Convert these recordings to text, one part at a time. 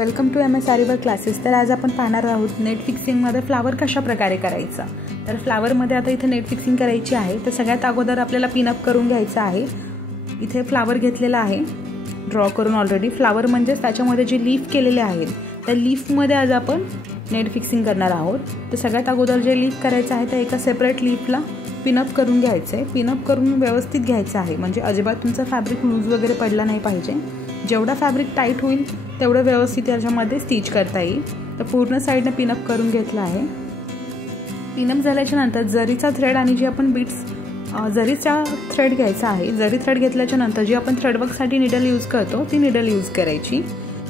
Welcome to MS aari work classes. तर आज आपण पाहणार आहोत नेट फिक्सिंगमध्ये फ्लावर कशा प्रकारे करायचा। तर फ्लावरमध्ये आता इथे नेट फिक्सिंग करायची आहे। तर सगळ्यात अगोदर आपल्याला पिनअप करून घ्यायचं आहे। इथे फ्लावर घेतलेला आहे ड्रॉ करून ऑलरेडी। फ्लावर म्हणजे त्याच्यामध्ये जे लीफ केलेले आहेत त्या लीफमध्ये आज आपण नेट फिक्सिंग करणार आहोत। तर सगळ्यात अगोदर जे लीफ करायचं आहे त्या एका सेपरेट लीफला पिनअप करून घ्यायचं आहे। पिनअप करून व्यवस्थित घ्यायचं आहे, म्हणजे अजिबात तुमचा फॅब्रिक लूज वगैरे पडला नाही पाहिजे। जेवढा फॅब्रिक टाईट होईल तेवढं व्यवस्थित याच्यामध्ये स्टिच करता येईल। तर पूर्ण साईडने पिनअप करून घेतला आहे। पिनअप झाल्याच्या नंतर जरीचा थ्रेड आणि जी आपण बीट्स जरीचा थ्रेड घ्यायचा आहे। जरी थ्रेड घेतल्याच्या नंतर जी आपण थ्रेडवर्कसाठी निडल यूज करतो ती निडल यूज करायची।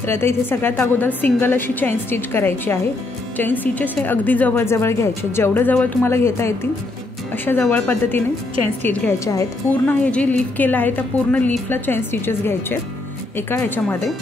तर आता इथे सगळ्यात अगोदर सिंगल अशी चेन स्टिच करायची आहे। चेन स्टिचेस हे अगदी जवळ जवळ घ्यायचे, जेवढं जवळ तुम्हाला घेता येतील अशा जवळ पद्धतीने चेन स्टिच घ्यायचे आहेत। पूर्ण हे जे लीफ केलं आहे त्या पूर्ण लीफला चेन स्टिचेस घ्यायचे एका याच्यामध्ये।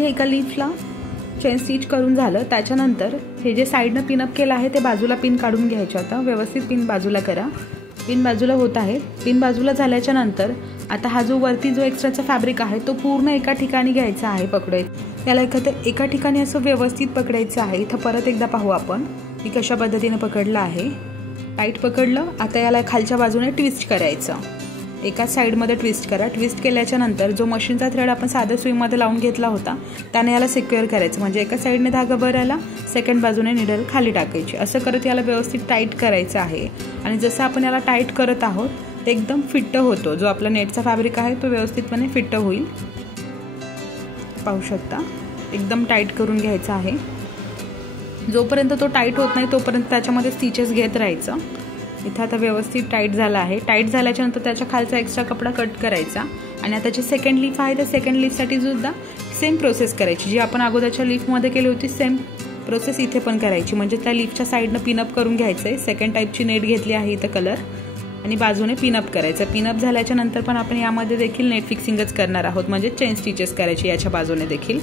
एका लीफला चेन स्टिच करून झालं, त्याच्यानंतर हे जे साइडनं पिनअप केलं आहे ते बाजूला पिन काढून घ्यायचं। आता व्यवस्थित पिन बाजूला करा। पिन बाजूला होत आहे। पिन बाजूला झाल्याच्या नंतर आता हा जो वरती जो एक्स्ट्राचा फॅब्रिक आहे तो पूर्ण एका ठिकाणी घ्यायचा आहे पकडायचं। याला एका ठिकाणी असं व्यवस्थित पकडायचं आहे। इथं परत एकदा पाहू आपण की कशा पद्धतीने पकडलं आहे। टाईट पकडलं। आता याला खालच्या बाजूने ट्विस्ट करायचं। एका साईडमध्ये ट्विस्ट करा। ट्विस्ट केल्याच्या नंतर जो मशीनचा थ्रेड आपण साध्या सुईमध्ये लावून घेतला होता त्याने याला सिक्युअर करायचं, म्हणजे एका साईडने धागा भरायला सेकंड बाजूने निडल खाली टाकायची। असं करत याला व्यवस्थित टाईट करायचं आहे। आणि जसं आपण याला टाईट करत आहोत ते एकदम फिट्ट होतो। जो आपला नेटचा फॅब्रिक आहे तो व्यवस्थितपणे फिट्ट होईल। पाहू शकता एकदम टाईट करून घ्यायचा आहे। जोपर्यंत तो टाईट होत नाही तोपर्यंत त्याच्यामध्ये स्टिचेस घेत राहायचं। इथं आता व्यवस्थित टाईट झाला आहे। टाईट झाल्याच्या नंतर त्याच्या खालचा एक्स्ट्रा कपडा कट करायचा आणि आता जी सेकंड लीफ आहे त्या सेकंड लीफसाठी सुद्धा सेम प्रोसेस करायची। जी आपण अगोदरच्या लीफमध्ये केली होती सेम प्रोसेस इथे पण करायची, म्हणजे त्या लीफच्या साईडनं पिनअप करून घ्यायचं आहे। सेकंड टाईपची नेट घेतली आहे इथं कलर आणि बाजूने पिनअप करायचं। पिनअप झाल्याच्या नंतर पण आपण यामध्ये देखील नेट फिक्सिंगच करणार आहोत, म्हणजे चेन स्टिचेस करायची याच्या बाजूने देखील।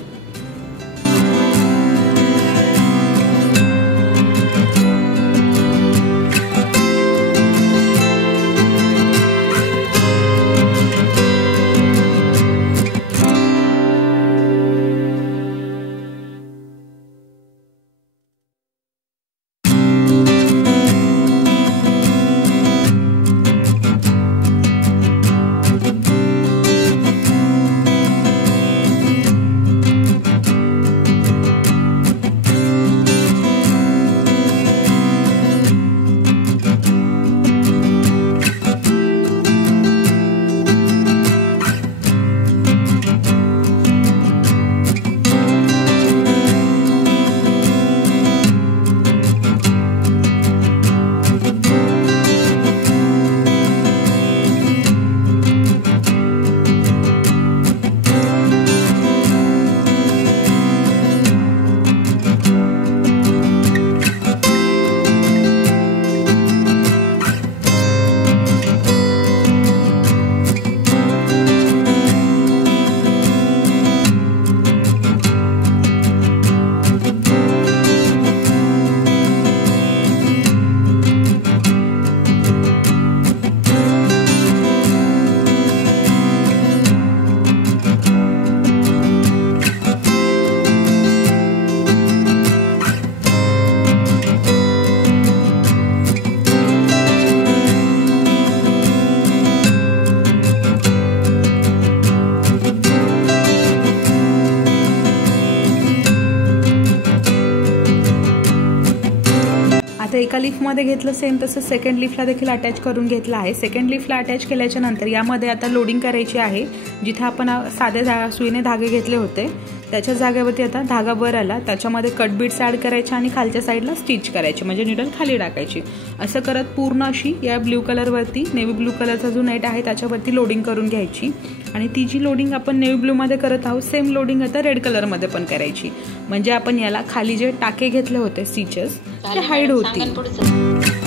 एका लीफमध्ये घेतलं सेम तसं सेकंड लीफला देखील अटॅच करून घेतलं आहे। सेकंड लीफला अटॅच केल्याच्या नंतर यामध्ये आता लोडिंग करायची आहे। जिथे आपण साध्या सुईने धागे घेतले होते त्याच्या जागेवरती आता धागा वर आला, त्याच्यामध्ये कट बीट्स ॲड करायचे आणि खालच्या साईडला स्टिच करायचे, म्हणजे निडल खाली टाकायची। असं करत पूर्ण अशी या ब्ल्यू कलरवरती, नेव्ही ब्ल्यू कलरचा जो नेट आहे त्याच्यावरती लोडिंग करून घ्यायची आणि ती जी लोडिंग आपण नेव्ही ब्ल्यूमध्ये करत आहोत सेम लोडिंग आता रेड कलरमध्ये पण करायची, म्हणजे आपण याला खाली जे टाके घेतले होते स्टिचेस ते हाईड होतील।